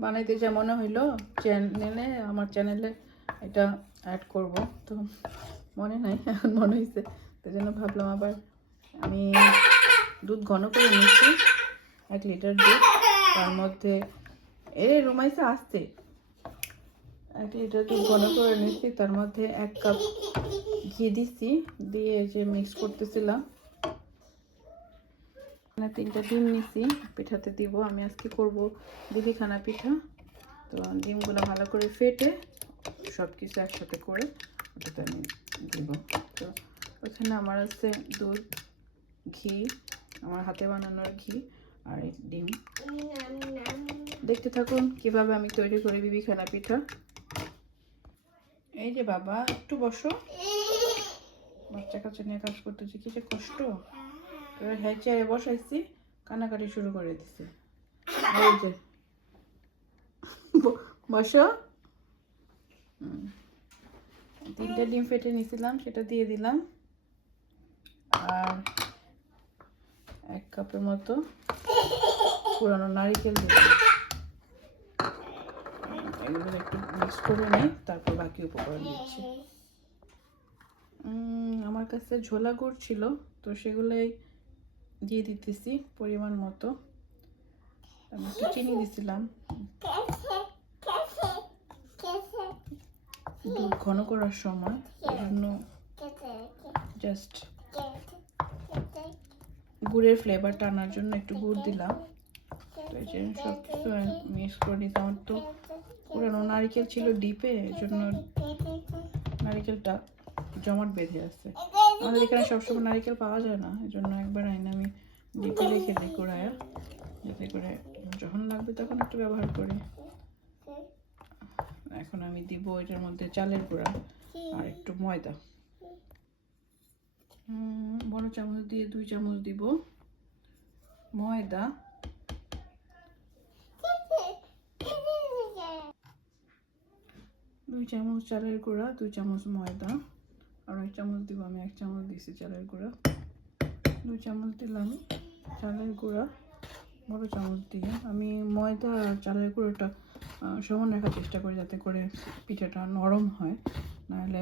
বানাইতে যা মনে হইল, চ্যানেলে, আমার চ্যানেলে এটা অ্যাড করব। তো মনে নাই, এখন মনে হয়েছে তো জন্য ভাবলাম আবার আমি দুধ ঘন করে নিচ্ছি, এক লিটার দুধ। তার মধ্যে, এ রুমাইছে আসতে এক লিটার দুধ ঘন করে নিচ্ছি, তার মধ্যে এক কাপ ঘি দিচ্ছি, দিয়ে যে মিক্স করতেছিলাম। এখানে তিনটা ডিম নিছি, পিঠাতে দিব, আমি আজকে করব দিদিখানা পিঠা। তো ডিমগুলো ভালো করে ফেটে সব কিছু একসাথে করে ওটাতে আমি দিব। তো ওখানে আমার আছে দুধ, ঘি, আমার হাতে বানানোর ঘি আর ডিম। দেখতে থাকুন কীভাবে আমি তৈরি করি বিবিখানা পিঠা। এই যে বাবা, একটু বসো। বাচ্চা কাচ্চা নিয়ে কাজ করতেছি, কি যে কষ্ট। এবার হ্যাঁ চেয়ারে বসাইছি কানাকাটি শুরু করে দিছে। বসো। তিনটা ডিম ফেটে নিয়েছিলাম সেটা দিয়ে দিলাম। আর এক কাপের মতো পুরানো নারিকেল দিলাম। এগুলো একটু মিক্স করে নেই, তারপর বাকি উপকরণ দিচ্ছি। আমার কাছে ঝোলা গুড় ছিল, তো সেগুলোই দিয়ে দিতেছি পরিমাণ মতো। আমি একটু চিনি দিছিলাম। দুধ ঘন করার সময় জন্য জাস্ট গুড়ের ফ্লেভারটা আনার জন্য একটু গুড় দিলাম। তো এই যে সব কিছু মিক্স করে নিতে আমার তো পুরানো নারিকেল ছিল ডিপে এই জন্য নারিকেলটা জমাট বেঁধে আছে। আমাদের এখানে সবসময় নারিকেল পাওয়া যায় না এই জন্য একবার আইনে আমি ডিপে রেখে দিই কুড়ায়া, যাতে করে যখন লাগবে তখন একটু ব্যবহার করি। এখন আমি দিব এটার মধ্যে চালের গুঁড়া আর একটু ময়দা। বড় চামচ দিয়ে দুই চামচ দিব ময়দা। দুই চামচ চালের গুঁড়া, দুই চামচ ময়দা। এক চামচ দিব আমি, এক চামচ দিয়েছি চালের গুঁড়া। দুই চামচ দিলাম চালের গুঁড়া, বড় চামচ দিয়ে। আমি ময়দা আর চালের গুঁড়োটা সমান রাখার চেষ্টা করি যাতে করে পিঠাটা নরম হয়। নাহলে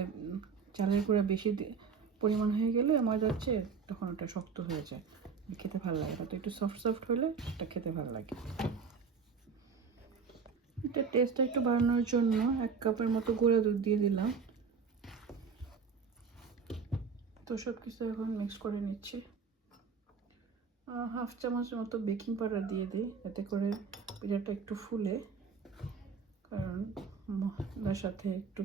চালের গুঁড়া বেশি পরিমাণ হয়ে গেলে ময়দার চেয়ে তখন ওটা শক্ত হয়ে যায়। খেতে ভালো লাগে না, তো একটু সফট সফট হলে এটা খেতে ভালো লাগে। এটা টেস্টটা একটু বাড়ানোর জন্য এক কাপের মতো গুঁড়া দুধ দিয়ে দিলাম। তো সব কিছু এখন মিক্স করে নিচ্ছি হাফ চামচের মতো বেকিং পাউডার দিয়ে দিই যাতে করে পিঠাটা একটু ফুলে কারণ মশলার সাথে একটু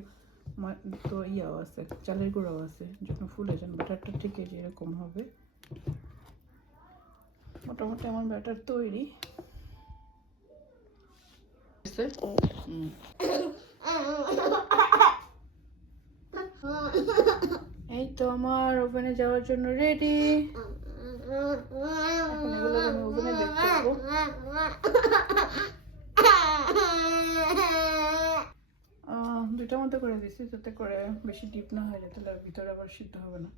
ম- তো ইয়াও আছে চালের গুঁড়াও আছে জন্য ফুলে যান ব্যাটারটা ঠিক এরকম হবে মোটামুটি আমার ব্যাটার তৈরি হুম। এই তো আমার ওভেনে যাওয়ার জন্য রেডি এখন এগুলো আমি ওভেনে বেক করব। দুইটার মতো করে দিছি যাতে করে বেশি ডিপ না হয়ে যায় তাহলে ভিতরে আবার সিদ্ধ হবে না।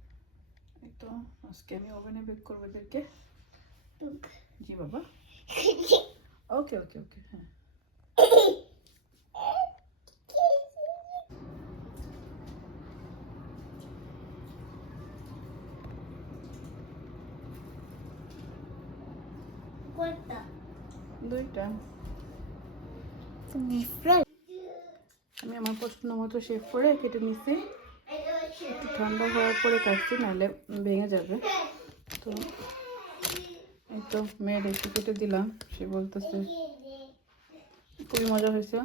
এই তো আজকে আমি ওভেনে বেক করব এদেরকে। জি বাবা। ওকে ওকে ওকে হ্যাঁ। দুইটা। আমি আমার পছন্দ মতো শেভ করে কেটে নিচ্ছি একটু ঠান্ডা হওয়ার পরে কাটছি নাহলে ভেঙে যাবে। তো এই তো মেয়ের একটু কেটে দিলাম সে বলতেছে খুবই মজা হয়েছে।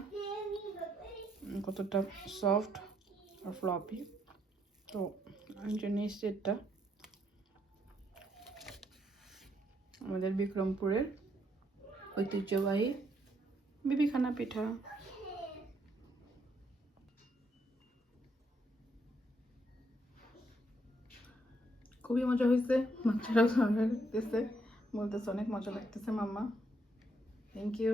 কতটা সফট আর ফ্লপি তো আমি যে নিয়েছি এটা আমাদের বিক্রমপুরের ঐতিহ্যবাহী বিবিখানা পিঠা। খুবই মজা হয়েছে বাচ্চারাও ঝগড়া করতেছে বলতেছে অনেক মজা লাগতেছে, মাম্মা। Thank you